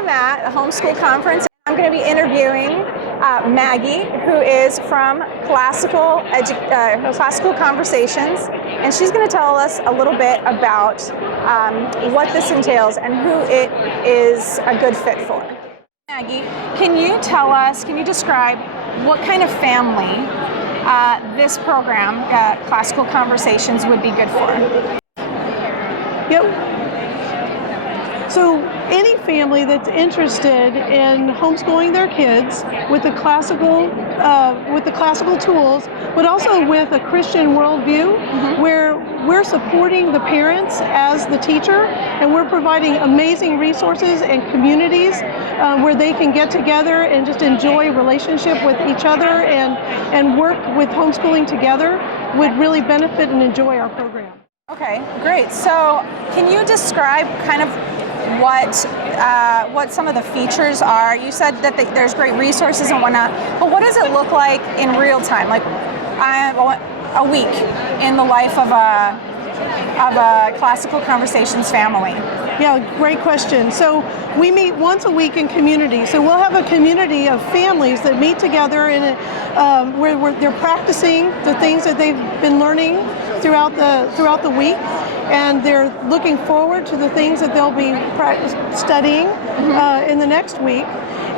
am at a homeschool conference. I'm going to be interviewing Maggie, who is from Classical Conversations, and she's going to tell us a little bit about what this entails and who it is a good fit for. Maggie, can you describe what kind of family this program, Classical Conversations, would be good for? Yep. So any family that's interested in homeschooling their kids with the classical tools, but also with a Christian worldview, where we're supporting the parents as the teacher, and we're providing amazing resources and communities where they can get together and just enjoy relationship with each other and work with homeschooling together, would really benefit and enjoy our program. Okay, great. So can you describe kind of what some of the features are? You said that there's great resources and whatnot, but what does it look like in real time? Like a week in the life of a Classical Conversations family? Yeah, great question. So we meet once a week in community. So we'll have a community of families that meet together where they're practicing the things that they've been learning throughout the week, and they're looking forward to the things that they'll be studying in the next week.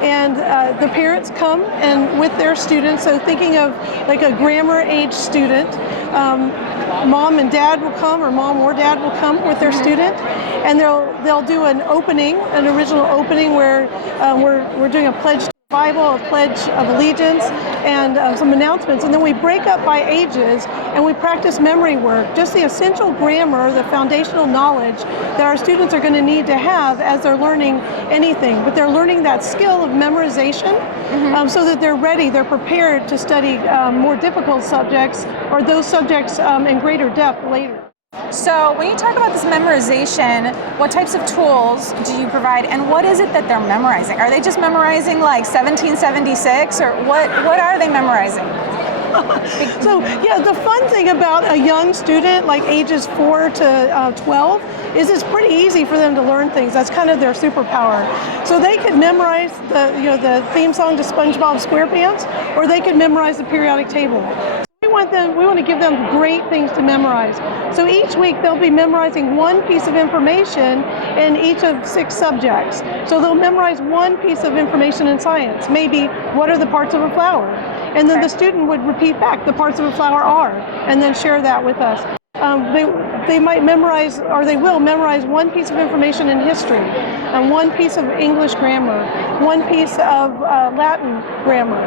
And the parents come and with their students, so thinking of like a grammar age student, mom and dad will come, or mom or dad will come with their student, and they'll do an original opening where we're doing a pledge to the Bible, a pledge of allegiance, and some announcements, and then we break up by ages and we practice memory work, just the essential grammar, the foundational knowledge that our students are going to need to have as they're learning anything, but they're learning that skill of memorization so that they're ready, they're prepared to study more difficult subjects or those subjects in greater depth later. So when you talk about this memorization, what types of tools do you provide, and what is it that they're memorizing? Are they just memorizing like 1776, or what are they memorizing? So yeah, the fun thing about a young student like ages 4 to 12 is it's pretty easy for them to learn things. That's kind of their superpower. So they could memorize the theme song to SpongeBob SquarePants, or they could memorize the periodic table. We want to give them great things to memorize. So each week they'll be memorizing one piece of information in each of 6 subjects. So they'll memorize one piece of information in science, maybe what are the parts of a flower? And then the student would repeat back the parts of a flower are, and then share that with us. They might memorize, or they will memorize, one piece of information in history, and one piece of English grammar, one piece of Latin grammar.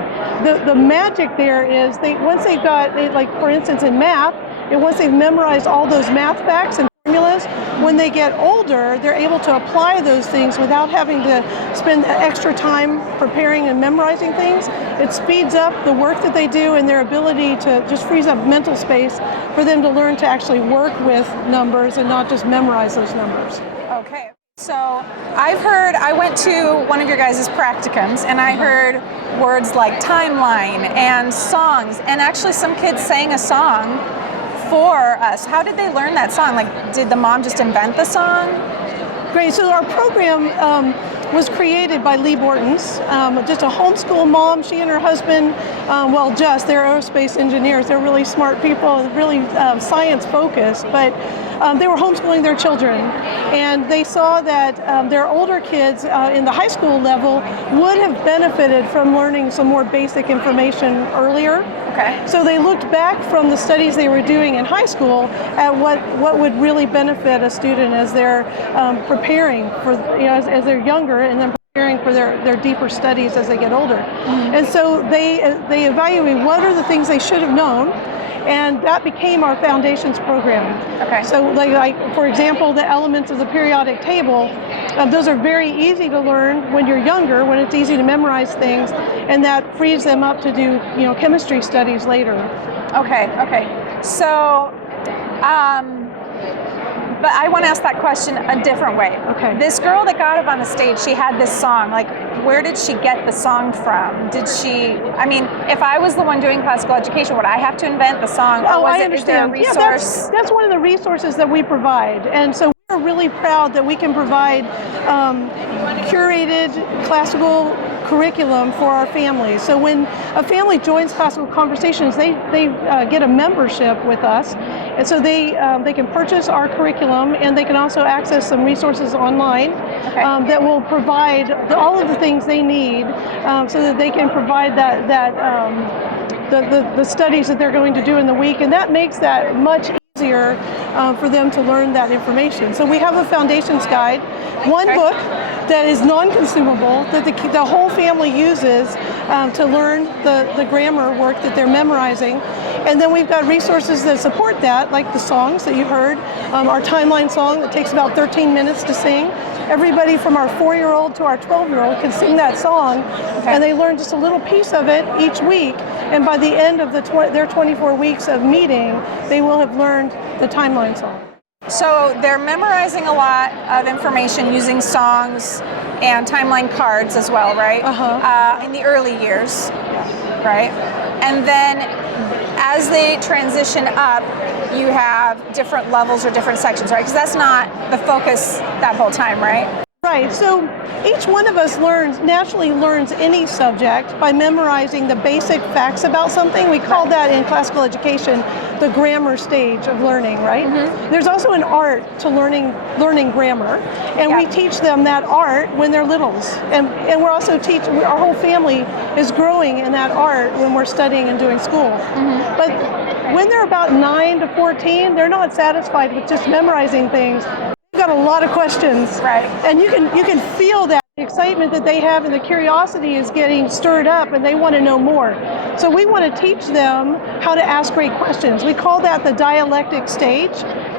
The magic there is like for instance in math, once they've memorized all those math facts and formulas, when they get older, they're able to apply those things without having to spend extra time preparing and memorizing things. It speeds up the work that they do, and their ability to just frees up mental space for them to learn to actually work with numbers and not just memorize those numbers. Okay. So I went to one of your guys' practicums, and I heard words like timeline and songs, and actually some kids sang a song for us. How did they learn that song? Like, did the mom just invent the song? Great. So our program was created by Lee Bortons, just a homeschool mom. She and her husband, they're aerospace engineers. They're really smart people, really science focused, but they were homeschooling their children, and they saw that their older kids in the high school level would have benefited from learning some more basic information earlier. Okay. So they looked back from the studies they were doing in high school at what would really benefit a student as they're preparing for, as they're younger, and then preparing for their deeper studies as they get older. And so they evaluate what are the things they should have known, and that became our foundations program. Okay. So like for example, the elements of the periodic table, those are very easy to learn when you're younger, when it's easy to memorize things, and that frees them up to do chemistry studies later. Okay. So but I want to ask that question a different way. Okay. This girl that got up on the stage, she had this song. Like, where did she get the song from? If I was the one doing classical education, would I have to invent the song? Oh, or I understand. Is there a resource? Yeah, that's one of the resources that we provide. And so we're really proud that we can provide curated classical curriculum for our families. So when a family joins Classical Conversations, they get a membership with us, and so they can purchase our curriculum, and they can also access some resources online that will provide all of the things they need, so that they can provide the studies that they're going to do in the week, and that makes that much easier for them to learn that information. So we have a foundations guide, one book that is non-consumable that the whole family uses to learn the grammar work that they're memorizing. And then we've got resources that support that, like the songs that you heard, our timeline song that takes about 13 minutes to sing. Everybody from our 4-year-old to our 12-year-old can sing that song, and they learn just a little piece of it each week. And by the end of their 24 weeks of meeting, they will have learned the timeline song. So they're memorizing a lot of information using songs and timeline cards as well, right? In the early years, right? And then as they transition up, you have different levels or different sections, right? Because that's not the focus that whole time, right? Right, so each one of us naturally learns any subject by memorizing the basic facts about something. We call that in classical education the grammar stage of learning, right? There's also an art to learning grammar, and we teach them that art when they're littles. And we're also our whole family is growing in that art when we're studying and doing school. But when they're about 9 to 14, they're not satisfied with just memorizing things. Got a lot of questions, right? And you can feel that excitement that they have, and the curiosity is getting stirred up, and they want to know more. So we want to teach them how to ask great questions. We call that the dialectic stage,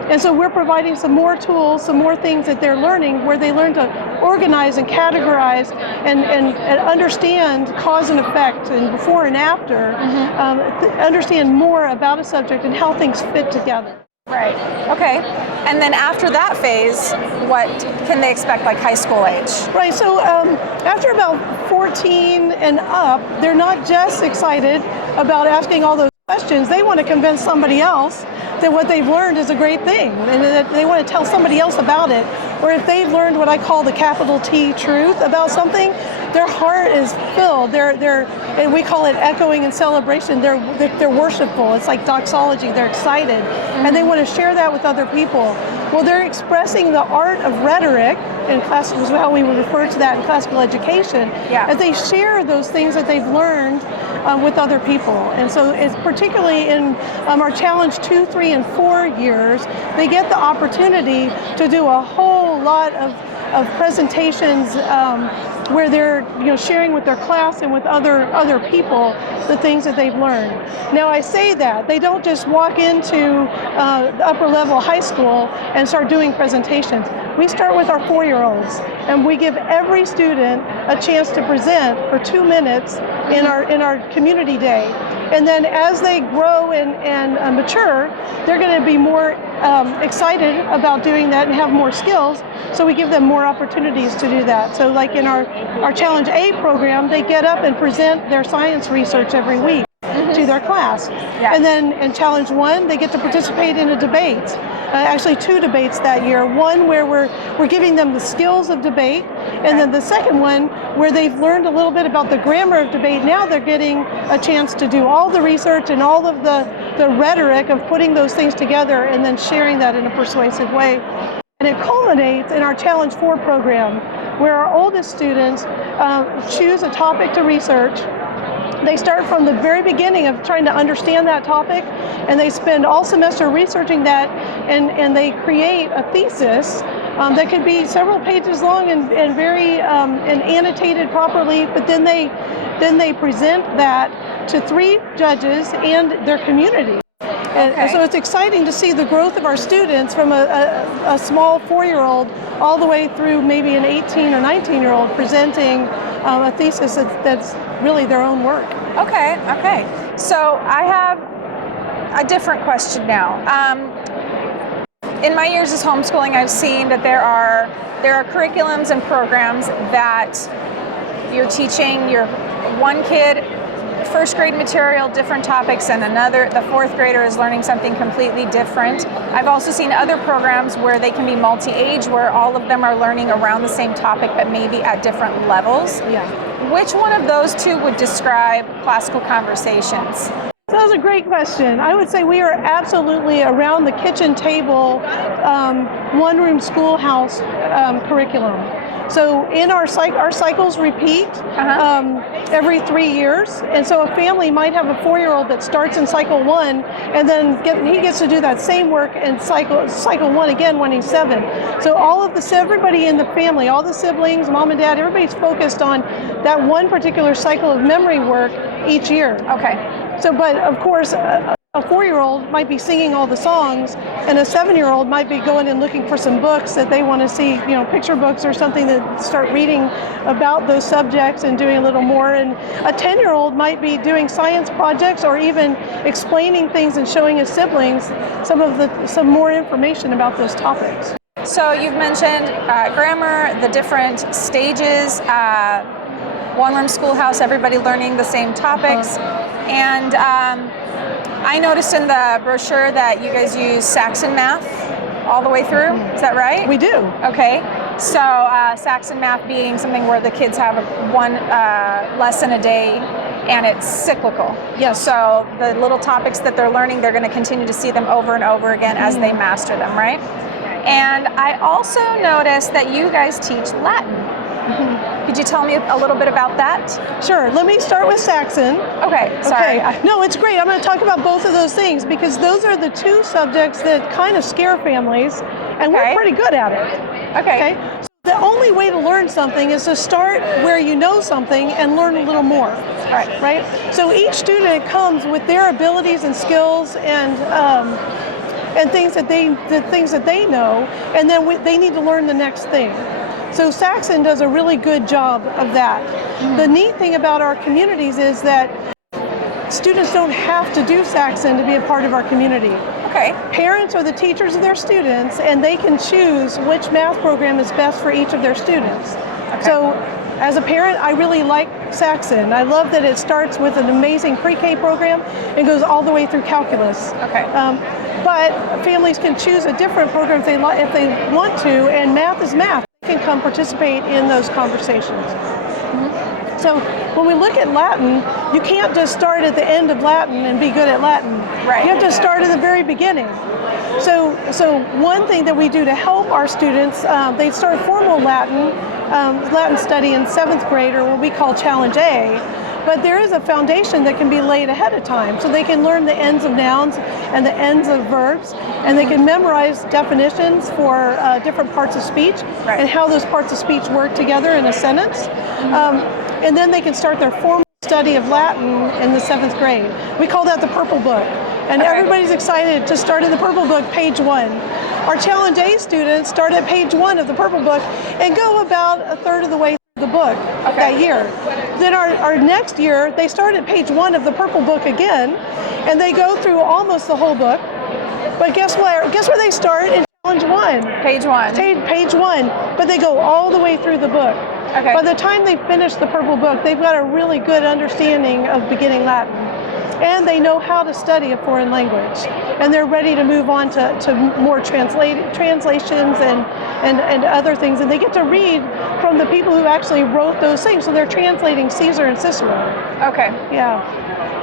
and so we're providing some more tools, some more things that they're learning, where they learn to organize and categorize and understand cause and effect, and before and after, understand more about a subject and how things fit together. Right. Okay. And then after that phase, what can they expect, like high school age? Right. So after about 14 and up, they're not just excited about asking all those questions. They want to convince somebody else that what they've learned is a great thing, and that they want to tell somebody else about it. Or if they've learned what I call the capital T truth about something, their heart is filled. And we call it echoing and celebration. They're worshipful. It's like doxology. They're excited, and they want to share that with other people. Well, they're expressing the art of rhetoric, in classical is how we would refer to that in classical education, as they share those things that they've learned with other people. And so it's particularly in our challenge 2, 3, and 4 years, they get the opportunity to do a whole lot of presentations where they're sharing with their class and with other people the things that they've learned. Now I say that they don't just walk into the upper level high school and start doing presentations. We start with our 4-year-olds, and we give every student a chance to present for 2 minutes in our community day. And then as they grow and mature, they're going to be more excited about doing that and have more skills, so we give them more opportunities to do that. So like in our Challenge A program, they get up and present their science research every week to their class. And then in Challenge 1, they get to participate in a debate. Actually 2 debates that year. One where we're giving them the skills of debate, and then the second one where they've learned a little bit about the grammar of debate. Now they're getting a chance to do all the research and all of the rhetoric of putting those things together and then sharing that in a persuasive way. And it culminates in our Challenge 4 program, where our oldest students choose a topic to research. They start from the very beginning of trying to understand that topic, and they spend all semester researching that, and they create a thesis that could be several pages long and very and annotated properly, but then they present that to 3 judges and their community. And so it's exciting to see the growth of our students from a small 4-year-old all the way through maybe an 18 or 19-year-old presenting a thesis that's really their own work. Okay. So I have a different question now. In my years as homeschooling, I've seen that there are curriculums and programs that you're teaching your one kid first grade material, different topics, and the fourth grader is learning something completely different. I've also seen other programs where they can be multi-age, where all of them are learning around the same topic, but maybe at different levels. Yeah. Which one of those two would describe classical conversations? That was a great question. I would say we are absolutely around the kitchen table, one-room schoolhouse curriculum. So in our cycles repeat every 3 years, and so a family might have a 4-year-old that starts in cycle 1, and then he gets to do that same work in cycle 1 again when he's 7. So everybody in the family, all the siblings, mom and dad, everybody's focused on that one particular cycle of memory work each year. Okay. So, but of course, a 4-year-old might be singing all the songs, and a 7-year-old might be going and looking for some books that they want to see, picture books or something, to start reading about those subjects and doing a little more. And a 10-year-old might be doing science projects or even explaining things and showing his siblings some more information about those topics. So you've mentioned grammar, the different stages, one-room schoolhouse, everybody learning the same topics. And I noticed in the brochure that you guys use Saxon math all the way through. Is that right? We do. Okay. So Saxon math being something where the kids have one lesson a day, and it's cyclical. Yes. So the little topics that they're learning, they're going to continue to see them over and over again as they master them, right? And I also noticed that you guys teach Latin. Could you tell me a little bit about that? Sure. Let me start with Saxon. Okay, sorry. Okay. No, it's great. I'm going to talk about both of those things because those are the two subjects that kind of scare families, and we're pretty good at it. Okay. So the only way to learn something is to start where you know something and learn a little more. Right? So each student comes with their abilities and skills and things that they know, and then they need to learn the next thing. So Saxon does a really good job of that. The neat thing about our communities is that students don't have to do Saxon to be a part of our community. Okay. Parents are the teachers of their students, and they can choose which math program is best for each of their students. Okay. So as a parent, I really like Saxon. I love that it starts with an amazing pre-K program and goes all the way through calculus. Okay. But families can choose a different program if they want to, and math is math. Can come participate in those conversations. So when we look at Latin, you can't just start at the end of Latin and be good at Latin. Right. You have to start at the very beginning. So one thing that we do to help our students, they start formal Latin study in 7th grade, or what we call Challenge A. But there is a foundation that can be laid ahead of time, so they can learn the ends of nouns and the ends of verbs, and they can memorize definitions for different parts of speech and how those parts of speech work together in a sentence. And then they can start their formal study of Latin in the 7th grade. We call that the Purple Book, and everybody's excited to start in the Purple Book, page 1. Our Challenge A students start at page 1 of the Purple Book and go about a third of the way the book that year. Then our next year, they start at page 1 of the Purple Book again, and they go through almost the whole book. But guess where they start? In Challenge 1. Page 1. Page 1, but they go all the way through the book. Okay. By the time they finish the Purple Book, they've got a really good understanding of beginning Latin. And they know how to study a foreign language. And they're ready to move on to more translations and other things. And they get to read from the people who actually wrote those things. So they're translating Caesar and Cicero. Okay. Yeah.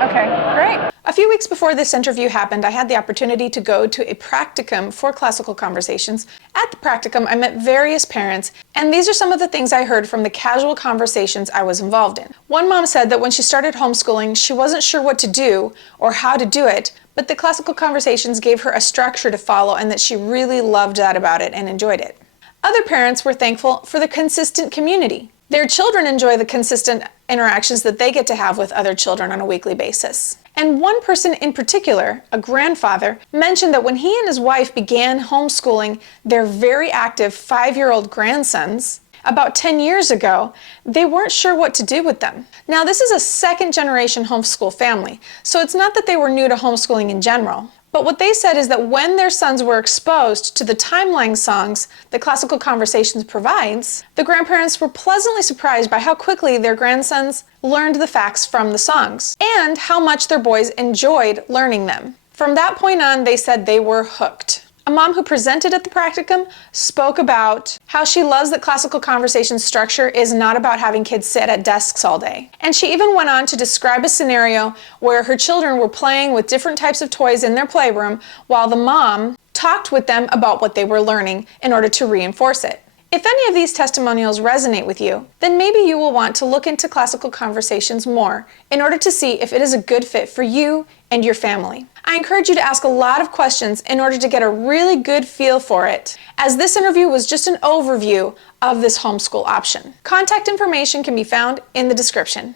Okay, great. A few weeks before this interview happened, I had the opportunity to go to a practicum for classical conversations. At the practicum, I met various parents, and these are some of the things I heard from the casual conversations I was involved in. One mom said that when she started homeschooling, she wasn't sure what to do or how to do it, but the classical conversations gave her a structure to follow and that she really loved that about it and enjoyed it. Other parents were thankful for the consistent community. Their children enjoy the consistent interactions that they get to have with other children on a weekly basis. And one person in particular, a grandfather, mentioned that when he and his wife began homeschooling their very active 5-year-old grandsons, about 10 years ago, they weren't sure what to do with them. Now, this is a second-generation homeschool family, so it's not that they were new to homeschooling in general, But what they said is that when their sons were exposed to the timeline songs that Classical Conversations provides, the grandparents were pleasantly surprised by how quickly their grandsons learned the facts from the songs, and how much their boys enjoyed learning them. From that point on, they said they were hooked. A mom who presented at the practicum spoke about how she loves that Classical Conversations structure is not about having kids sit at desks all day. And she even went on to describe a scenario where her children were playing with different types of toys in their playroom while the mom talked with them about what they were learning in order to reinforce it. If any of these testimonials resonate with you, then maybe you will want to look into Classical Conversations more in order to see if it is a good fit for you and your family. I encourage you to ask a lot of questions in order to get a really good feel for it, as this interview was just an overview of this homeschool option. Contact information can be found in the description.